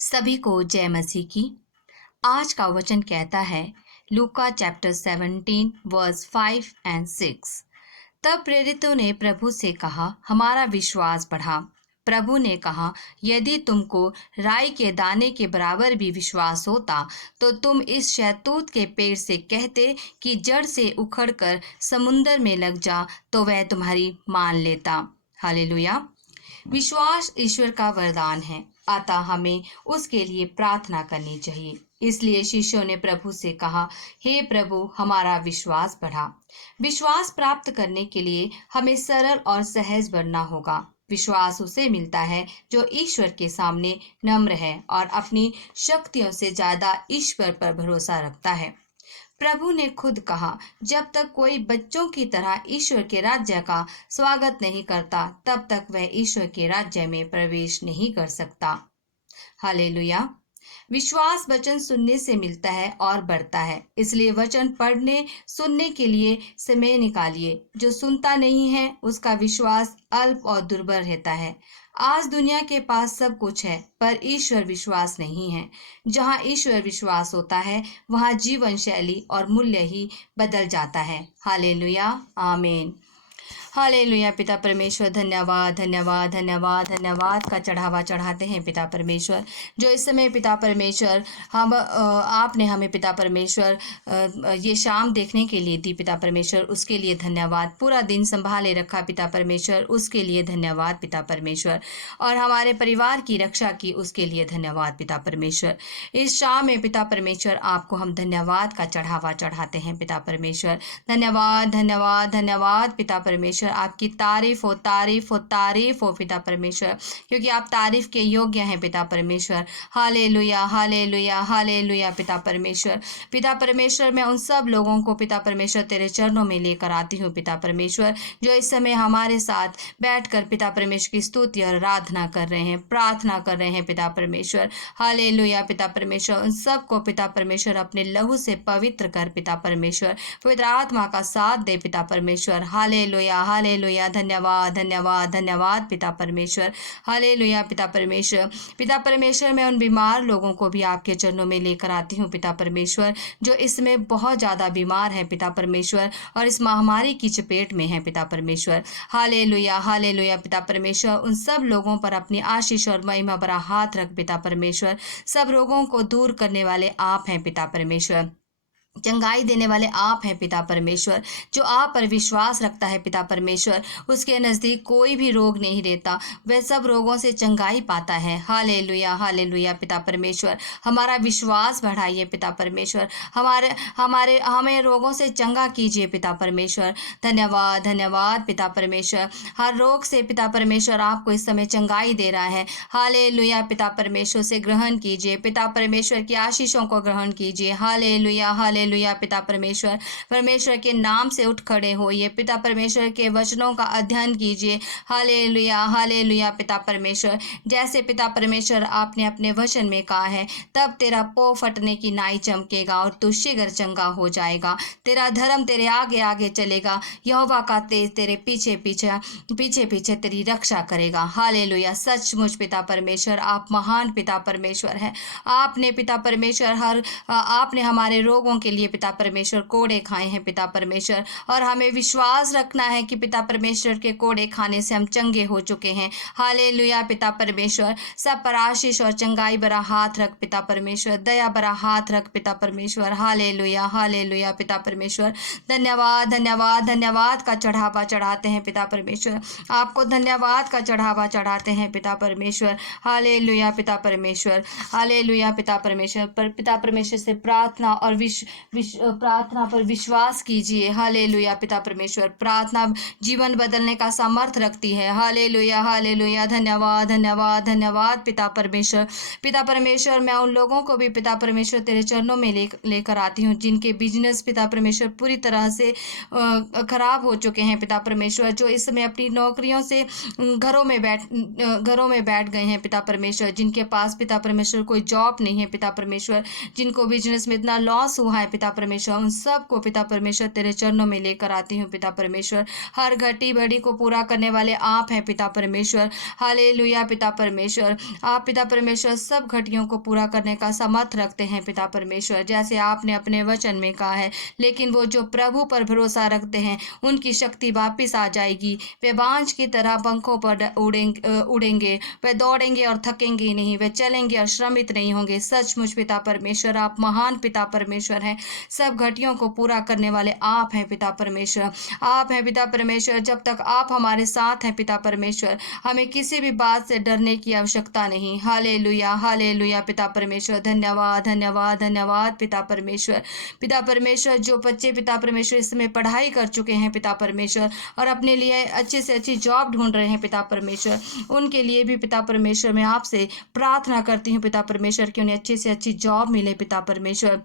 सभी को जय मसीह की। आज का वचन कहता है लूका चैप्टर 17 वर्स 5 एंड 6। तब प्रेरितों ने प्रभु से कहा, हमारा विश्वास बढ़ा। प्रभु ने कहा, यदि तुमको राई के दाने के बराबर भी विश्वास होता तो तुम इस शहतूत के पेड़ से कहते कि जड़ से उखड़कर समुंदर में लग जा, तो वह तुम्हारी मान लेता। हालेलुया। विश्वास ईश्वर का वरदान है, अतः हमें उसके लिए प्रार्थना करनी चाहिए। इसलिए शिष्यों ने प्रभु से कहा, हे प्रभु, हमारा विश्वास बढ़ा। विश्वास प्राप्त करने के लिए हमें सरल और सहज बनना होगा। विश्वास उसे मिलता है जो ईश्वर के सामने नम्र है और अपनी शक्तियों से ज्यादा ईश्वर पर भरोसा रखता है। प्रभु ने खुद कहा, जब तक कोई बच्चों की तरह ईश्वर के राज्य का स्वागत नहीं करता, तब तक वह ईश्वर के राज्य में प्रवेश नहीं कर सकता। हालेलुया। विश्वास वचन सुनने से मिलता है और बढ़ता है, इसलिए वचन पढ़ने सुनने के लिए समय निकालिए। जो सुनता नहीं है उसका विश्वास अल्प और दुर्बल रहता है। आज दुनिया के पास सब कुछ है, पर ईश्वर विश्वास नहीं है। जहाँ ईश्वर विश्वास होता है वहाँ जीवन शैली और मूल्य ही बदल जाता है। हालेलुया, आमीन। हालेलुया। पिता परमेश्वर, धन्यवाद धन्यवाद धन्यवाद धन्यवाद का चढ़ावा चढ़ाते हैं पिता परमेश्वर, जो इस समय पिता परमेश्वर आपने हमें पिता परमेश्वर ये शाम देखने के लिए दी पिता परमेश्वर, उसके लिए धन्यवाद। पूरा दिन संभाले रखा पिता परमेश्वर, उसके लिए धन्यवाद पिता परमेश्वर, और हमारे परिवार की रक्षा की, उसके लिए धन्यवाद पिता परमेश्वर। इस शाम में पिता परमेश्वर आपको हम धन्यवाद का चढ़ावा चढ़ाते हैं पिता परमेश्वर। धन्यवाद धन्यवाद धन्यवाद पिता परमेश्वर। आपकी तारीफ हो, तारीफ हो, तारीफ हो पिता परमेश्वर, क्योंकि आप तारीफ के योग्य हैं पिता परमेश्वर। हालेलुया हालेलुया हालेलुया पिता परमेश्वर। पिता परमेश्वर, मैं उन सब लोगों को पिता परमेश्वर तेरे चरणों में लेकर आती हूँ पिता परमेश्वर, जो इस समय हमारे साथ बैठकर पिता परमेश्वर की स्तुति और आराधना कर रहे हैं, प्रार्थना कर रहे हैं पिता परमेश्वर। हालेलुया पिता परमेश्वर, उन सब को पिता परमेश्वर अपने लहू से पवित्र कर पिता परमेश्वर, पवित्र आत्मा का साथ दे पिता परमेश्वर। हालेलुया हालेलुया, धन्यवाद धन्यवाद धन्यवाद पिता परमेश्वर। हालेलुया पिता परमेश्वर। पिता परमेश्वर, मैं उन बीमार लोगों को भी आपके चरणों में लेकर आती हूँ पिता परमेश्वर, जो इसमें बहुत ज़्यादा बीमार हैं पिता परमेश्वर और इस महामारी की चपेट में हैं पिता परमेश्वर। हालेलुया हालेलुया पिता परमेश्वर, उन सब लोगों पर अपनी आशीष और महिमा भरा हाथ रख पिता परमेश्वर। सब रोगों को दूर करने वाले आप हैं पिता परमेश्वर, चंगाई देने वाले आप हैं पिता परमेश्वर। जो आप पर विश्वास रखता है पिता परमेश्वर, उसके नज़दीक कोई भी रोग नहीं रहता, वह सब रोगों से चंगाई पाता है। हालेलुया हालेलुया पिता परमेश्वर, हमारा विश्वास बढ़ाइए पिता परमेश्वर, हमें रोगों से चंगा कीजिए पिता परमेश्वर। धन्यवाद धन्यवाद पिता परमेश्वर। हर रोग से पिता परमेश्वर आपको इस समय चंगाई दे रहा है। हालेलुया पिता परमेश्वर से ग्रहण कीजिए, पिता परमेश्वर की आशीषों को ग्रहण कीजिए। हालेलुया हालेलुया पिता परमेश्वर। परमेश्वर के नाम से उठ खड़े होइए, पिता परमेश्वर के वचनों का अध्ययन कीजिए। हालेलुया हालेलुया पिता परमेश्वर। जैसे पिता परमेश्वर आपने अपने वचन में कहा है, तब तेरा पौ फटने की नाई चमकेगा और तू शीघ्र चंगा हो जाएगा। तेरा धर्म तेरे आगे आगे चलेगा, यहोवा का तेज तेरे पीछे पीछे तेरी रक्षा करेगा। हालेलुया। सचमुच पिता परमेश्वर आप महान पिता परमेश्वर हैं। आपने पिता परमेश्वर आपने हमारे रोगों के लिए पिता परमेश्वर कोड़े खाए हैं पिता परमेश्वर, और हमें विश्वास रखना है कि पिता परमेश्वर के कोड़े खाने से हम चंगे हो चुके हैं। हालेलुया पिता परमेश्वर। सब पर आशीष और चंगाई भरा हाथ रख पिता परमेश्वर, दया भरा हाथ रख पिता परमेश्वर। हालेलुया हालेलुया पिता परमेश्वर। धन्यवाद धन्यवाद धन्यवाद का चढ़ावा चढ़ाते हैं पिता परमेश्वर, आपको धन्यवाद का चढ़ावा चढ़ाते हैं पिता परमेश्वर। हालेलुया पिता परमेश्वर। हालेलुया पिता परमेश्वर। पर पिता परमेश्वर से प्रार्थना और प्रार्थना पर विश्वास कीजिए। हालेलुया पिता परमेश्वर। प्रार्थना जीवन बदलने का सामर्थ्य रखती है। Hallelujah hallelujah. धन्यवाद धन्यवाद धन्यवाद पिता परमेश्वर। पिता परमेश्वर, मैं उन लोगों को भी पिता परमेश्वर तेरे चरणों में लेकर आती हूँ, जिनके बिजनेस पिता परमेश्वर पूरी तरह से खराब हो चुके हैं पिता परमेश्वर, जो इस समय अपनी नौकरियों से घरों में बैठ गए हैं पिता परमेश्वर, जिनके पास पिता परमेश्वर कोई जॉब नहीं है पिता परमेश्वर, जिनको बिजनेस में इतना लॉस हुआ है पिता परमेश्वर, उन सब को पिता परमेश्वर तेरे चरणों में लेकर आती हूँ पिता परमेश्वर। हर घटी बड़ी को पूरा करने वाले आप हैं पिता परमेश्वर। हालेलुया पिता परमेश्वर, आप पिता परमेश्वर सब घटियों को पूरा करने का समर्थ रखते हैं पिता परमेश्वर, जैसे आपने अपने वचन में कहा है। लेकिन वो जो प्रभु पर भरोसा रखते हैं उनकी शक्ति वापिस आ जाएगी। वे बांझ की तरह पंखों पर उड़ेंगे। वे दौड़ेंगे और थकेंगे नहीं, वे चलेंगे और श्रमित नहीं होंगे। सचमुच पिता परमेश्वर, आप महान पिता परमेश्वर हैं। सब घटियों को पूरा करने वाले आप हैं पिता परमेश्वर। आप हैं पिता परमेश्वर। जब तक आप हमारे साथ हैं पिता परमेश्वर, हमें किसी भी बात से डरने की आवश्यकता नहीं। हालेलुया हालेलुया पिता परमेश्वर, धन्यवाद धन्यवाद धन्यवाद पिता परमेश्वर। पिता परमेश्वर, जो बच्चे पिता परमेश्वर इस समय पढ़ाई कर चुके हैं पिता परमेश्वर और अपने लिए अच्छे से अच्छी जॉब ढूंढ रहे हैं पिता परमेश्वर, उनके लिए भी पिता परमेश्वर मैं आपसे प्रार्थना करती हूँ पिता परमेश्वर कि उन्हें अच्छी से अच्छी जॉब मिले पिता परमेश्वर,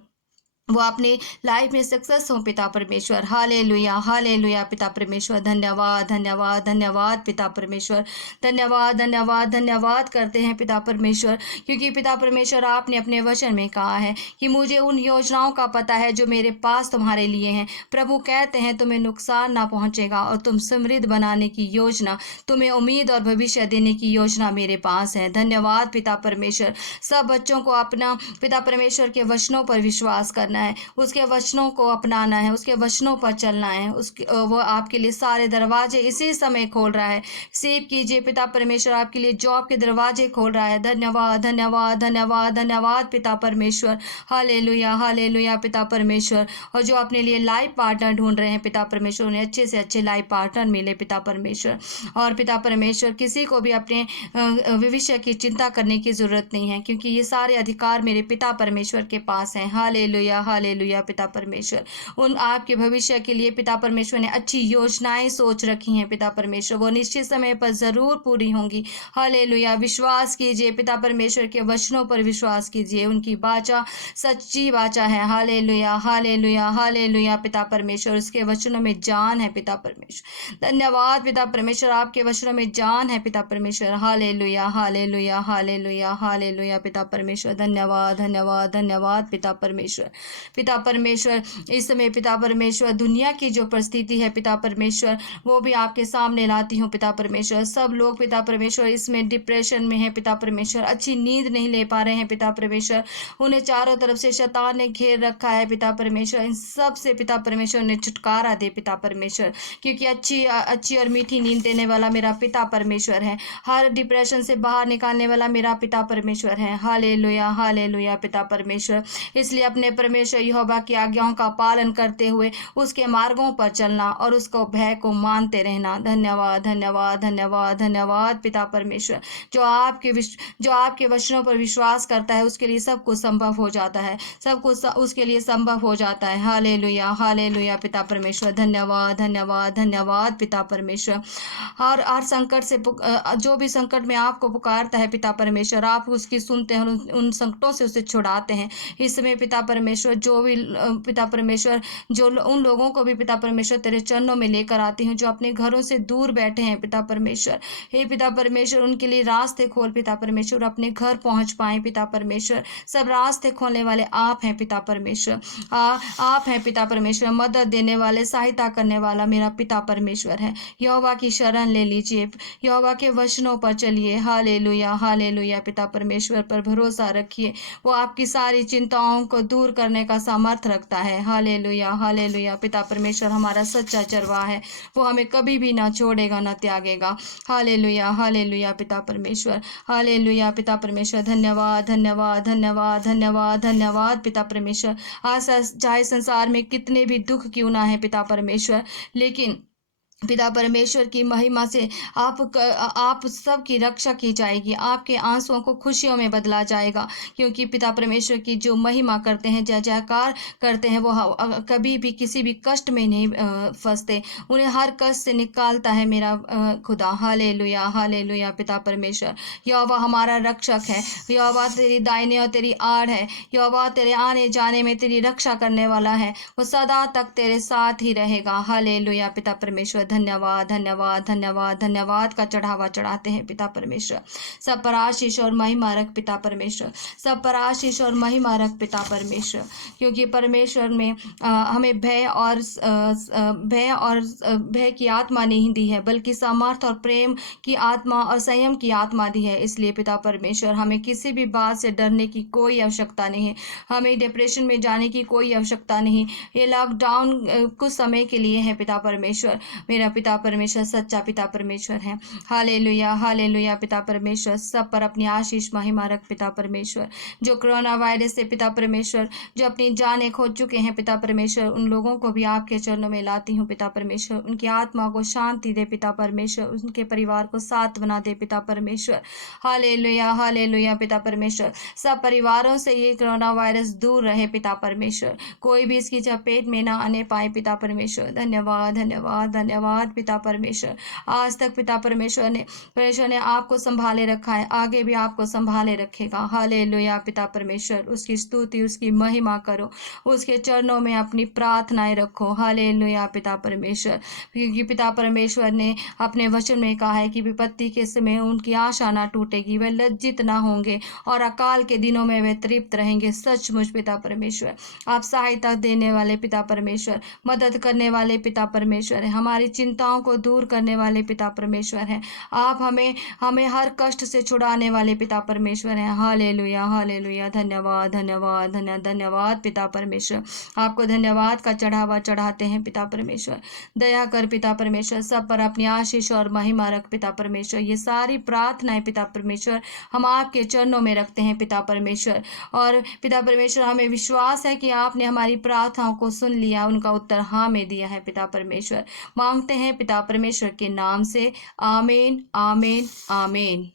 वो अपनी लाइफ में सक्सेस हो पिता परमेश्वर। हालेलुया हालेलुया पिता परमेश्वर, धन्यवाद धन्यवाद धन्यवाद पिता परमेश्वर, धन्यवाद धन्यवाद धन्यवाद करते हैं पिता परमेश्वर, क्योंकि पिता परमेश्वर आपने अपने वचन में कहा है कि मुझे उन योजनाओं का पता है जो मेरे पास तुम्हारे लिए हैं। प्रभु कहते हैं तुम्हें नुकसान ना पहुंचेगा और तुम समृद्ध बनाने की योजना, तुम्हें उम्मीद और भविष्य देने की योजना मेरे पास है। धन्यवाद पिता परमेश्वर। सब बच्चों को अपना पिता परमेश्वर के वचनों पर विश्वास करना है, उसके वचनों को अपनाना है, उसके वचनों पर चलना है। वो आपके लिए सारे दरवाजे इसी समय खोल रहा है। सेव कीजिए पिता परमेश्वर, आपके लिए जॉब के दरवाजे खोल रहा है। धन्यवाद धन्यवाद धन्यवाद धन्यवाद पिता परमेश्वर। हालेलुया हालेलुया पिता परमेश्वर। और जो अपने लिए लाइफ पार्टनर ढूंढ रहे हैं पिता परमेश्वर, उन्हें अच्छे से अच्छे लाइफ पार्टनर मिले पिता परमेश्वर। और पिता परमेश्वर, किसी को भी अपने भविष्य की चिंता करने की जरूरत नहीं है, क्योंकि ये सारे अधिकार मेरे पिता परमेश्वर के पास हैं। हालेलुया हालेलुया पिता परमेश्वर। उन आपके भविष्य के लिए पिता परमेश्वर ने अच्छी योजनाएं सोच रखी हैं पिता परमेश्वर, वो निश्चित समय पर जरूर पूरी होंगी। हालेलुया। विश्वास कीजिए पिता परमेश्वर के वचनों पर, विश्वास कीजिए, उनकी वाचा सच्ची वाचा है। हालेलुया हालेलुया हालेलुया पिता परमेश्वर, उसके वचनों में जान है पिता परमेश्वर। धन्यवाद पिता परमेश्वर, आपके वचनों में जान है पिता परमेश्वर। हालेलुया हालेलुया हालेलुया हालेलुया पिता परमेश्वर। धन्यवाद धन्यवाद धन्यवाद पिता परमेश्वर। पिता परमेश्वर, इस समय पिता परमेश्वर दुनिया की जो परिस्थिति है पिता परमेश्वर, वो भी आपके सामने लाती हूँ पिता परमेश्वर। सब लोग पिता परमेश्वर इसमें डिप्रेशन में है पिता परमेश्वर, अच्छी नींद नहीं ले पा रहे हैं पिता परमेश्वर, उन्हें चारों तरफ से शैतान ने घेर रखा है पिता परमेश्वर। इन सब से पिता परमेश्वर ने छुटकारा दे पिता परमेश्वर, क्योंकि अच्छी और मीठी नींद देने वाला मेरा पिता परमेश्वर है। हर डिप्रेशन से बाहर निकालने वाला मेरा पिता परमेश्वर है। हालेलुया हालेलुया पिता परमेश्वर। इसलिए अपने परमेश्वर यहोवा की आज्ञाओं का पालन करते हुए उसके मार्गों पर चलना और उसको भय को मानते रहना। धन्यवाद धन्यवाद धन्यवाद धन्यवाद पिता परमेश्वर। जो आपके वचनों पर विश्वास करता है उसके लिए सब कुछ संभव हो जाता है, सब कुछ उसके लिए संभव हो जाता है। हालेलुया हालेलुया पिता परमेश्वर। धन्यवाद धन्यवाद धन्यवाद पिता परमेश्वर। हर संकट से जो भी संकट में आपको पुकारता है पिता परमेश्वर, आप उसकी सुनते हैं, उन संकटों से उसे छुड़ाते हैं। इस समय पिता परमेश्वर, जो भी पिता परमेश्वर, जो उन लोगों को भी पिता परमेश्वर तेरे चरणों में लेकर आती हूँ जो अपने घरों से दूर बैठे हैं पिता परमेश्वर। हे पिता परमेश्वर, उनके लिए रास्ते खोल पिता परमेश्वर, अपने घर पहुंच पाए पिता परमेश्वर। सब रास्ते खोलने वाले आप हैं पिता परमेश्वर। आप हैं पिता परमेश्वर, मदद देने वाले, सहायता करने वाला मेरा पिता परमेश्वर है। यहोवा की शरण ले लीजिए, यहोवा के वचनों पर चलिए। हालेलुया हालेलुया पिता परमेश्वर पर भरोसा रखिए, वो आपकी सारी चिंताओं को दूर करने का सामर्थ रखता है। हालेलुया हालेलुया पिता परमेश्वर हमारा सच्चा चरवाहा है, वो हमें कभी भी ना छोड़ेगा ना त्यागेगा। हालेलुया हालेलुया पिता परमेश्वर। हालेलुया पिता परमेश्वर। धन्यवाद धन्यवाद धन्यवाद धन्यवाद धन्यवाद पिता परमेश्वर। आज चाहे संसार में कितने भी दुख क्यों ना है पिता परमेश्वर, लेकिन पिता परमेश्वर की महिमा से आप सबकी रक्षा की जाएगी, आपके आंसुओं को खुशियों में बदला जाएगा, क्योंकि पिता परमेश्वर की जो महिमा करते हैं, जय जयकार करते हैं, वो कभी भी किसी भी कष्ट में नहीं फंसते, उन्हें हर कष्ट से निकालता है मेरा खुदा। हालेलुया हालेलुया पिता परमेश्वर। यहोवा हमारा रक्षक है, यहोवा तेरी दाहिने और तेरी आड़ है, यहोवा तेरे आने जाने में तेरी रक्षा करने वाला है, वो सदा तक तेरे साथ ही रहेगा। हालेलुया पिता परमेश्वर। धन्यवाद धन्यवाद धन्यवाद धन्यवाद का चढ़ावा चढ़ाते हैं पिता परमेश्वर। सब पर आशीष और महिमा रख पिता परमेश्वर, सब पर आशीष और महिमा रख पिता परमेश्वर, क्योंकि परमेश्वर में हमें भय की आत्मा नहीं दी है, बल्कि सामर्थ और प्रेम की आत्मा और संयम की आत्मा दी है। इसलिए पिता परमेश्वर हमें किसी भी बात से डरने की कोई आवश्यकता नहीं है, हमें डिप्रेशन में जाने की कोई आवश्यकता नहीं। ये लॉकडाउन कुछ समय के लिए है पिता परमेश्वर। मेरा पिता परमेश्वर सच्चा पिता परमेश्वर है। हालेलुया हालेलुया पिता परमेश्वर, सब पर अपनी आशीष महिमा रख पिता परमेश्वर। जो कोरोना वायरस से पिता परमेश्वर जो अपनी जानें खो चुके हैं पिता परमेश्वर, उन लोगों को भी आपके चरणों में लाती हूँ पिता परमेश्वर। उनकी आत्मा को शांति दे पिता परमेश्वर, उनके परिवार को साथ बना दे पिता परमेश्वर। हालेलुया हालेलुया पिता परमेश्वर, सब परिवारों से ये कोरोना वायरस दूर रहे पिता परमेश्वर, कोई भी इसकी चपेट में ना आने पाए पिता परमेश्वर। धन्यवाद धन्यवाद धन्यवाद पिता परमेश्वर। आज तक पिता परमेश्वर ने आपको संभाले रखा है, आगे भी आपको संभाले रखेगा। हालेलुया पिता परमेश्वर, उसकी स्तुति उसकी महिमा करो, उसके चरणों में अपनी प्रार्थनाएं रखो। हालेलुया पिता परमेश्वर, क्योंकि पिता परमेश्वर ने अपने वचन में कहा है कि विपत्ति के समय उनकी आशा ना टूटेगी, वे लज्जित ना होंगे और अकाल के दिनों में वे तृप्त रहेंगे। सचमुच पिता परमेश्वर, आप सहायता देने वाले पिता परमेश्वर, मदद करने वाले पिता परमेश्वर है, हमारी चिंताओं को दूर करने वाले पिता परमेश्वर हैं। आप हमें हर कष्ट से छुड़ाने वाले पिता परमेश्वर हैं। हालेलुया हालेलुया, धन्यवाद धन्यवाद धन्यवाद पिता परमेश्वर। आपको धन्यवाद का चढ़ावा चढ़ाते हैं पिता परमेश्वर। दया कर पिता परमेश्वर, सब पर अपनी आशीष और महिमा रख पिता परमेश्वर। ये सारी प्रार्थनाएं पिता परमेश्वर हम आपके चरणों में रखते हैं पिता परमेश्वर। और पिता परमेश्वर, हमें विश्वास है कि आपने हमारी प्रार्थनाओं को सुन लिया, उनका उत्तर हाँ में दिया है पिता परमेश्वर। मांगते हैं पिता परमेश्वर के नाम से, आमीन आमीन आमीन।